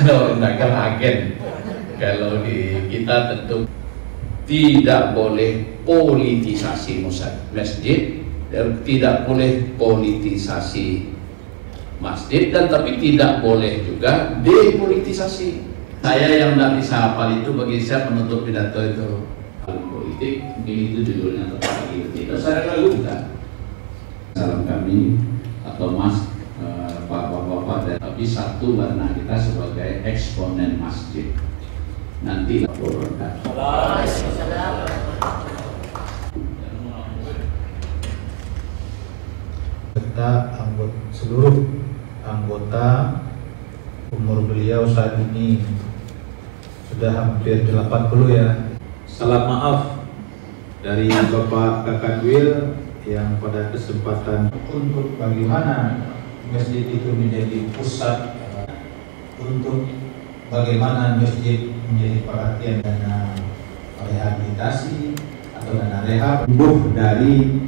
Kalau undangkan agen, kalau di kita tentu tidak boleh politisasi masjid, tidak boleh politisasi masjid, dan tapi tidak boleh juga depolitisasi. Saya yang tidak bisa hafal itu, bagi saya penutup pidato itu politik, mungkin itu judulnya tepat gitu. Tidak saya lakukan. Salam kami atau mas bapak-bapak, dan tapi satu warna kita sebagai eksponen masjid. Nanti laporan. Serta seluruh anggota, umur beliau saat ini sudah hampir 80 ya. Salam maaf dari Bapak Kakadwil yang pada kesempatan untuk bagaimana masjid itu menjadi pusat, untuk bagaimana masjid menjadi perhatian dana rehabilitasi atau dana rehab dari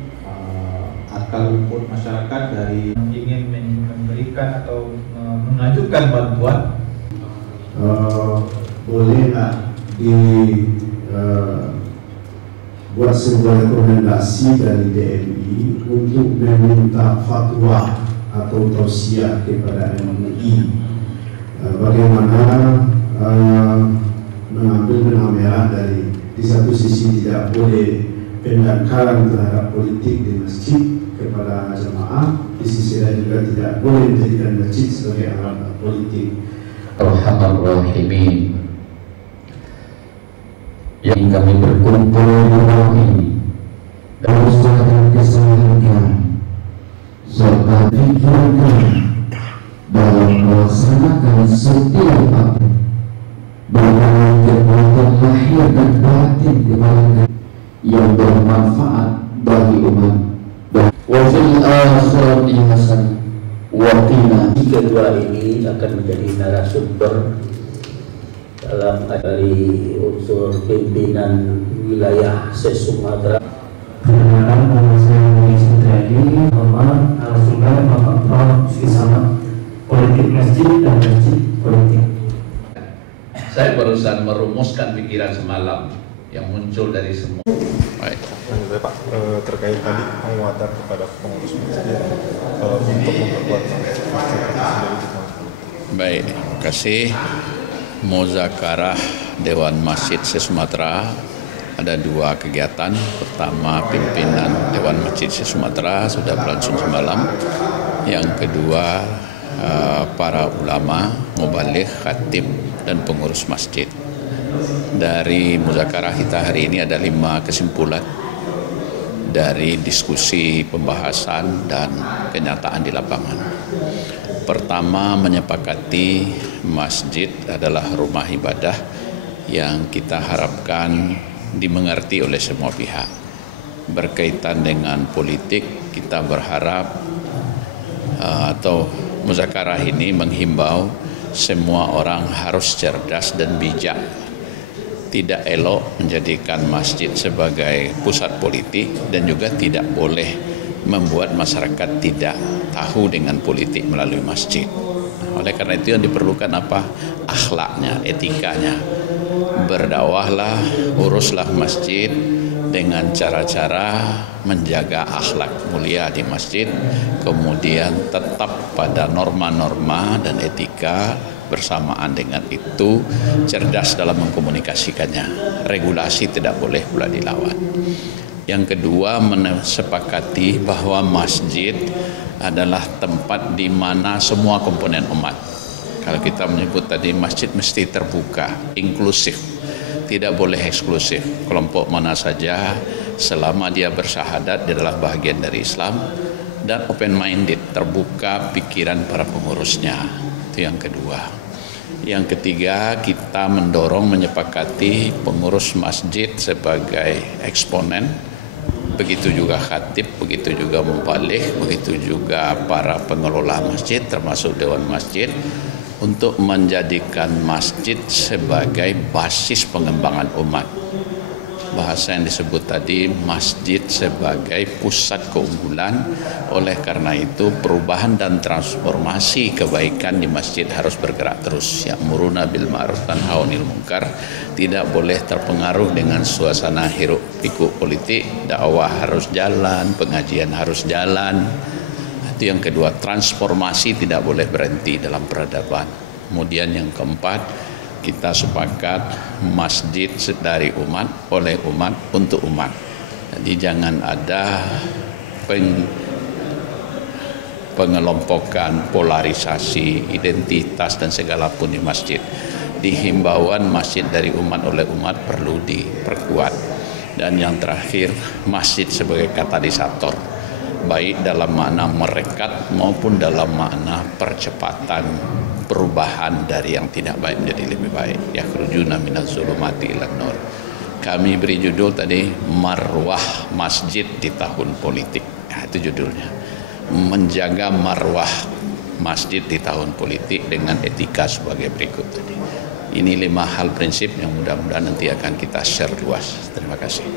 akar rumput masyarakat, dari yang ingin memberikan atau mengajukan bantuan. Bolehlah buat sebuah rekomendasi dari DMI untuk meminta fatwa atau tausiah kepada MUI bagaimana mengambil benang merah dari di satu sisi tidak boleh pendangkalan terhadap politik di masjid kepada jamaah, di sisi lain juga tidak boleh menjadikan masjid sebagai alat politik. Alhamdulillah, yang kami berkumpul di malam ini dan usahakan kesehatan serta pikiran dalam melaksanakan setiap apa berbagai kekuatan lahir dan batin kebaikan yang bermanfaat bagi umat. Wa fil akhirati hasanah wa qina. Kedua ini akan menjadi narasumber dalam dari unsur pimpinan wilayah se-Sumatera. Perkenalkan, nama saya Muhammad Sutradi, narasumber Bapak Prof. Sama politik masjid dan masjid politik. Saya barusan merumuskan pikiran semalam yang muncul dari semua. Baik. Lanjut Pak, terkait tadi penguatan kepada pengurus masjid untuk memperkuat masjid sendiri. Baik, terima kasih. Muzakarah Dewan Masjid se-Sumatera ada dua kegiatan. Pertama, pimpinan Dewan Masjid se-Sumatera sudah berlangsung semalam. Yang kedua, para ulama, mubaligh, khatib, dan pengurus masjid. Dari muzakarah kita hari ini ada 5 kesimpulan dari diskusi, pembahasan, dan kenyataan di lapangan. Pertama, menyepakati masjid adalah rumah ibadah yang kita harapkan dimengerti oleh semua pihak. Berkaitan dengan politik, kita berharap atau muzakarah ini menghimbau semua orang harus cerdas dan bijak. Tidak elok menjadikan masjid sebagai pusat politik, dan juga tidak boleh membuat masyarakat tidak tahu dengan politik melalui masjid. Oleh karena itu yang diperlukan apa? Akhlaknya, etikanya. Berdakwahlah, uruslah masjid dengan cara-cara menjaga akhlak mulia di masjid, kemudian tetap pada norma-norma dan etika. Bersamaan dengan itu cerdas dalam mengkomunikasikannya. Regulasi tidak boleh pula dilawan. Yang kedua, sepakati bahwa masjid adalah tempat di mana semua komponen umat. Kalau kita menyebut tadi masjid mesti terbuka, inklusif, tidak boleh eksklusif. Kelompok mana saja selama dia bersyahadat dia adalah bagian dari Islam, dan open minded, terbuka pikiran para pengurusnya. Itu yang kedua. Yang ketiga, kita mendorong menyepakati pengurus masjid sebagai eksponen, begitu juga khatib, begitu juga mubaligh, begitu juga para pengelola masjid termasuk dewan masjid, untuk menjadikan masjid sebagai basis pengembangan umat. bahasa yang disebut tadi masjid sebagai pusat keunggulan. Oleh karena itu perubahan dan transformasi kebaikan di masjid harus bergerak terus. Ya'muruna bil ma'ruf wa nahaunil munkar, tidak boleh terpengaruh dengan suasana hiruk pikuk politik. Dakwah harus jalan, pengajian harus jalan. Itu yang kedua, transformasi tidak boleh berhenti dalam peradaban. Kemudian yang keempat, kita sepakat masjid dari umat, oleh umat, untuk umat. Jadi jangan ada pengelompokan, polarisasi, identitas dan segala pun di masjid. Di himbauan masjid dari umat, oleh umat perlu diperkuat. Dan yang terakhir, masjid sebagai katalisator, baik dalam makna merekat maupun dalam makna percepatan perubahan dari yang tidak baik menjadi lebih baik. Yakhrujuna minaz zulumati ilan nur. Kami beri judul tadi marwah masjid di tahun politik. Nah, itu judulnya. Menjaga marwah masjid di tahun politik dengan etika sebagai berikut tadi. Ini 5 hal prinsip yang mudah-mudahan nanti akan kita share luas. Terima kasih.